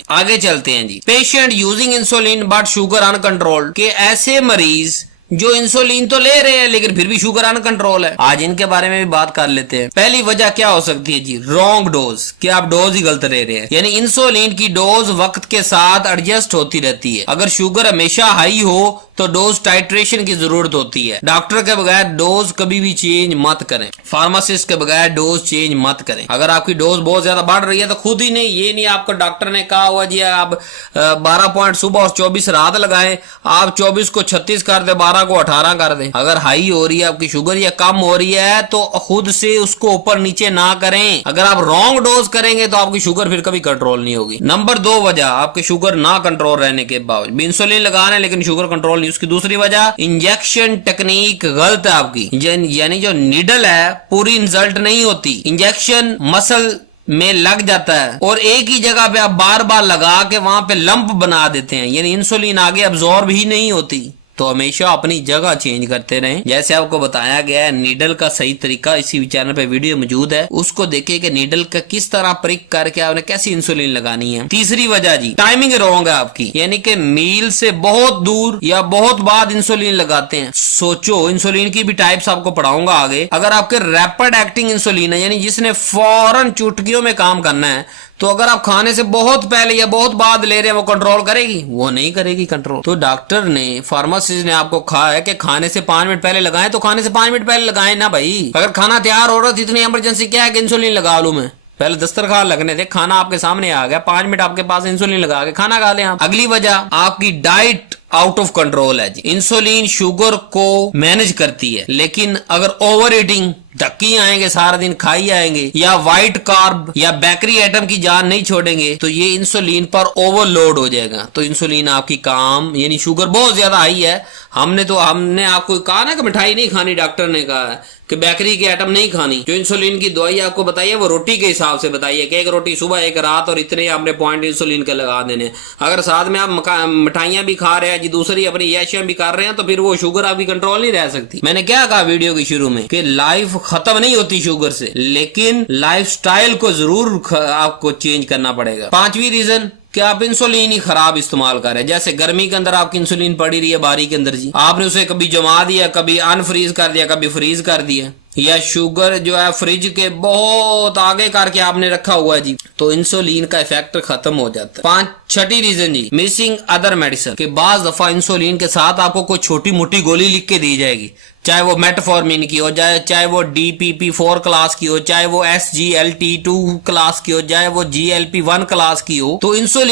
आगे चलते हैं जी। Patient using insulin but sugar uncontrolled, के ऐसे मरीज जो इंसुलिन तो ले रहे हैं लेकिन फिर भी शुगर अनकंट्रोल है। आज इनके बारे में भी बात कर लेते हैं। पहली वजह क्या हो सकती है जी? रॉन्ग डोज, कि आप डोज ही गलत ले रहे हैं। यानी इंसुलिन की डोज वक्त के साथ एडजस्ट होती रहती है। अगर शुगर हमेशा हाई हो तो डोज टाइट्रेशन की जरूरत होती है। डॉक्टर के बगैर डोज कभी भी चेंज मत करें, फार्मासिस्ट के बगैर डोज चेंज मत करें। अगर आपकी डोज बहुत ज्यादा बढ़ रही है तो खुद ही नहीं, ये नहीं आपको डॉक्टर ने कहा हुआ जी आप 12 पॉइंट सुबह और 24 रात लगाएं, आप 24 को 36 कर दे, 12 को 18 कर दें। अगर हाई हो रही है आपकी शुगर या कम हो रही है तो खुद से उसको ऊपर नीचे ना करें। अगर आप रॉन्ग डोज करेंगे तो आपकी शुगर फिर कभी कंट्रोल नहीं होगी। नंबर 2 वजह आपकी शुगर ना कंट्रोल रहने के बावजूद इंसुलिन लगा रहे हैं लेकिन शुगर कंट्रोल नहीं। उसकी दूसरी वजह इंजेक्शन टेक्निक गलत है आपकी, यानी जो नीडल है पूरी इंसल्ट नहीं होती, इंजेक्शन मसल में लग जाता है और एक ही जगह पे आप बार बार लगा के वहां पे लंप बना देते हैं, यानी इंसुलिन आगे अब्सॉर्ब ही नहीं होती। तो हमेशा अपनी जगह चेंज करते रहें। जैसे आपको बताया गया है नीडल का सही तरीका इसी चैनल पे वीडियो मौजूद है, उसको देखिए कि नीडल का किस तरह प्रिक करके आपने कैसी इंसुलिन लगानी है। तीसरी वजह जी टाइमिंग रॉन्ग है आपकी, यानी कि मील से बहुत दूर या बहुत बाद इंसुलिन लगाते हैं। सोचो, इंसुलिन की भी टाइप्स आपको पढ़ाऊंगा आगे। अगर आपके रैपिड एक्टिंग इंसुलिन है, यानी जिसने फौरन चुटकियों में काम करना है, तो अगर आप खाने से बहुत पहले या बहुत बाद ले रहे हैं वो कंट्रोल करेगी? वो नहीं करेगी कंट्रोल। तो डॉक्टर ने, फार्मासिस्ट ने आपको कहा है कि खाने से 5 मिनट पहले लगाएं, तो खाने से 5 मिनट पहले लगाएं ना भाई। अगर खाना तैयार हो रहा है तो इतनी इमरजेंसी क्या है कि इंसुलिन लगा लूं मैं? पहले दस्तरखान लगने दे, खाना आपके सामने आ गया, 5 मिनट आपके पास इंसुलिन लगा के खाना खा लें आप। अगली वजह आपकी डाइट आउट ऑफ कंट्रोल है जी। इंसुलिन शुगर को मैनेज करती है लेकिन अगर ओवर ईटिंग, धक्की आएंगे सारा दिन खाई आएंगे, या वाइट कार्ब या बेकरी आइटम की जान नहीं छोड़ेंगे तो ये इंसुलिन पर ओवरलोड हो जाएगा। तो इंसुलिन आपकी काम, यानी शुगर बहुत ज्यादा हाई है, हमने आपको कहा ना कि मिठाई नहीं खानी, डॉक्टर ने कहा है कि बेकरी की आइटम नहीं खानी। जो इंसुलिन की दवाई आपको बताई है वो रोटी के हिसाब से बताई है कि एक रोटी सुबह एक रात और इतने आपने पॉइंट इंसुलिन के लगा देने। अगर साथ में आप मिठाइयां भी खा रहे हैं जी, दूसरी अपनी याशियां भी कर रहे हैं, तो फिर वो शुगर आपकी कंट्रोल नहीं रह सकती। मैंने क्या कहा वीडियो की शुरू में कि लाइफ खत्म नहीं होती शुगर से, लेकिन लाइफस्टाइल को जरूर आपको चेंज करना पड़ेगा। 5वीं रीजन कि आप इंसुलिन ही खराब इस्तेमाल कर रहे हैं। जैसे गर्मी के अंदर आपकी इंसुलिन पड़ी रही है बारी के अंदर जी, आपने उसे कभी जमा दिया, कभी अनफ्रीज कर दिया, कभी फ्रीज कर दिया, या शुगर जो है फ्रिज के बहुत आगे करके आपने रखा हुआ है जी, तो इंसुलिन का इफेक्ट खत्म हो जाता है। 6ठी रीजन जी मिसिंग अदर मेडिसिन, कि बाज दफा इंसुलिन के साथ आपको कोई छोटी मोटी गोली लिख के दी जाएगी, चाहे वो मेटफॉर्मिन की हो जाए, चाहे वो DPP-4 क्लास की हो, चाहे वो SGLT2 क्लास की हो, चाहे वो GLP-1 क्लास की हो। तो इंसुलिन